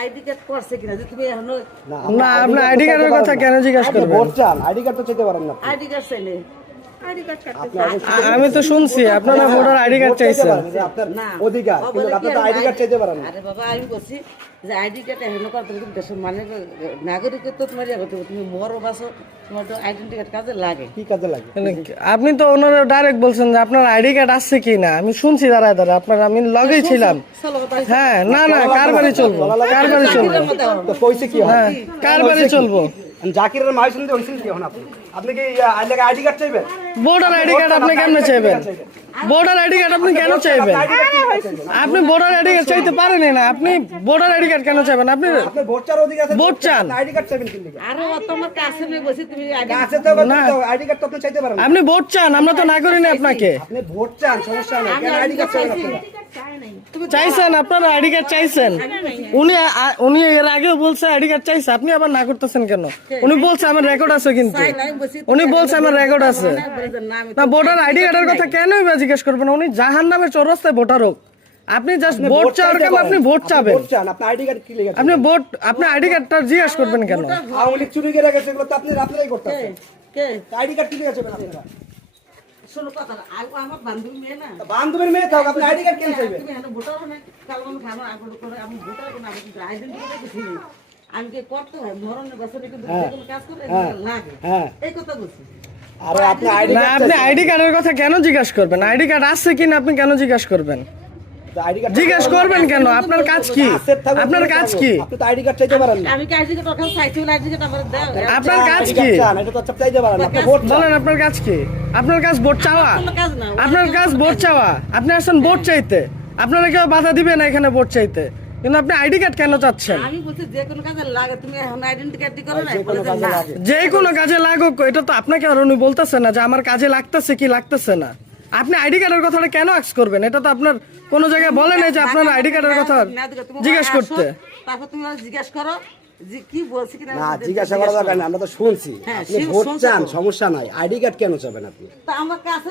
ID card করছে কিনা যে তুমি এখনো না আপনি আইডি কার্ডের কথা কেন জিজ্ঞাসা করবেন? ভোট চান, আইডি কার্ড তো চাইতে পারেন না। আইডি কার্ড চাইলে আইডি কার্ড আমি তো শুনছি আপনারা ভোটার আইডি কার্ড চাইছেন। আপনার না অধিকার, কিন্তু আপনি তো আইডি কার্ড চাইতে পারেন না। আরে বাবা আমি বলছি যে আইডি কার্ড এখনো করতে তুমি দেশের মানে নাগরিকত্ব তোমার ইয়ে করতে হবে। তুমি মরো বাসো তোমার তো আইডেন্টি কার্ড কাজে লাগে। কি কাজে লাগে? আপনি তো ওনারা ডাইরেক্ট বলছেন যে আপনার আইডি কার্ড আছে কি না, আমি শুনছি দাঁড়ায় দাঁড়ায় আপনার, আমি লগেই ছিলাম। চলো কথা হ্যাঁ না না কার বাড়ি চলবো, কার বাড়ি চলবো, তো কইছে কি হয়? হ্যাঁ কার বাড়ি চলবো? জাকিরের মাই শুনতে হইছেন কি এখন আপনি? আপনি কি আইডি কার্ড চাইবেন? ভোটার আইডি কার্ড আপনি কেন চাইবেন? ভোটার আইডি কার্ড আপনি কেন চাইবেন? আপনি ভোটার আইডি কার্ড চাইতে পারেনই না, আপনি ভোটার আইডি কার্ড কেন চাইবেন? আপনি আপনার ভোট চাওয়ার অধিকার আছে, ভোট চান, আইডি কার্ড চাইবেন কিন্তু। আরো তোমার কাছে নিয়ে বসে তুমি আইডি আছে তো আইডি কার্ড তো আপনি চাইতে পারেন না। আপনি ভোট চান, আমরা তো না করি না আপনাকে। আপনি ভোট চান, সমস্যা নাই, কেন আইডি কার্ড চাইবেন আপনারা? চাইছেন আপনারা আইডি কার্ড চাইছেন, উনি এর আগেও বলছে আইডি কার্ড চাইছে, আপনি আবার না করতেছেন কেন? উনি বলছে আমার রেকর্ড আছে, কিন্তু উনি বলছে আমার রেকর্ড আছে না। ভোটার আইডি কার্ডের কথা কেন জিজ্ঞেস করবেন? উনি জাহান্নামের চৌরাস্তায় ভোটার হোক, আপনি জাস্ট ভোট চাওয়ার কেন? আপনি ভোট চাবেন, ভোট চান, আপনি আইডি কার্ড কি লেগে আছে? আপনি ভোট, আপনি আইডি কার্ডটা জিজ্ঞেস করবেন কেন? আওয়ামী লীগ চুরি করে গেছে, এগুলো তো আপনারাই করতেছেন। কে আইডি কার্ড কি লেগে আছে আপনারা? শোনো কথা আমার বান্ধবী মেয়ে না বান্ধবীর মেয়ে থাক, আপনি আইডি কার্ড কেন চাইবেন? তুমি এখন ভোটার না কাল আমি খাবো আপলোড করে আমি ভোটার কোনো আমি কিন্তু আইডেন্টি কার্ড কিছু নেই আমি কি করতে হয় মরণের বছরে কিন্তু যে কোনো কাজ করে লাগে হ্যাঁ, এই কথা বলছি আরে আপনি আইডি না আপনি আইডি কার্ডের কথা কেন জিজ্ঞাসা করবেন? আইডি কার্ড আছে কিনা আপনি কেন জিজ্ঞাসা করবেন? আইডি কার্ড জিজ্ঞেস করবেন কেন? আপনার কাজ কি? আপনার কাজ কি? আপনি তো আইডি কার্ড চাইতে পারেন না। আমি কি আইডি কার্ড ওখানে চাইছি না আইডি কার্ড আমার দাও আপনার কাজ আইডি কি? কার্ড চান, এটা তো আপনি চাইতে পারেন না। আপনি ভোট চান। বলেন আপনার কাজ কি? আপনার কাজ ভোট চাওয়া? কোনো কাজ না আপনার কাজ ভোট চাওয়া, আপনি আসছেন ভোট চাইতে, আপনারা কেউ বাধা দিবে না এখানে ভোট চাইতে, কিন্তু আপনি আইডি কার্ড কেন চাচ্ছেন? আমি বলছি যে কোনো কাজে লাগে তুমি এখন আইডেন্টি কার্ড করো না যে কোনো কাজে লাগে। যে কোনো কাজে লাগুক, এটা তো আপনাকে আর উনি বলতেছে না যে আমার কাজে লাগতেছে কি লাগতেছে না। আপনি আইডি কার্ডের কথাটা কেন আক্স করবেন? এটা তো আপনার কোনো জায়গায় বলে নাই যে আপনার আইডি কার্ডের কথা জিজ্ঞেস করতে। তারপর তুমি জিজ্ঞেস করো যে কি বলছি কিনা না জিজ্ঞাসা করা দরকার না, আমরা তো শুনছি। হ্যাঁ, আপনি ভোট শুনছো চান, তো। সমস্যা নাই, আইডি কার্ড কেন চাবেন আপনি? তা আমার কাছে